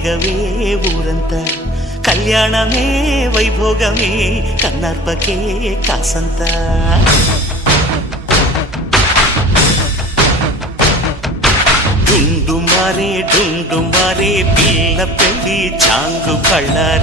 రేగవే ఊరంతా కళ్యాణమే వైభోగమే కన్నార్పకే కాసంత డుండు మారే పిల్ల పెళ్ళి చాంగు బళ్ళారి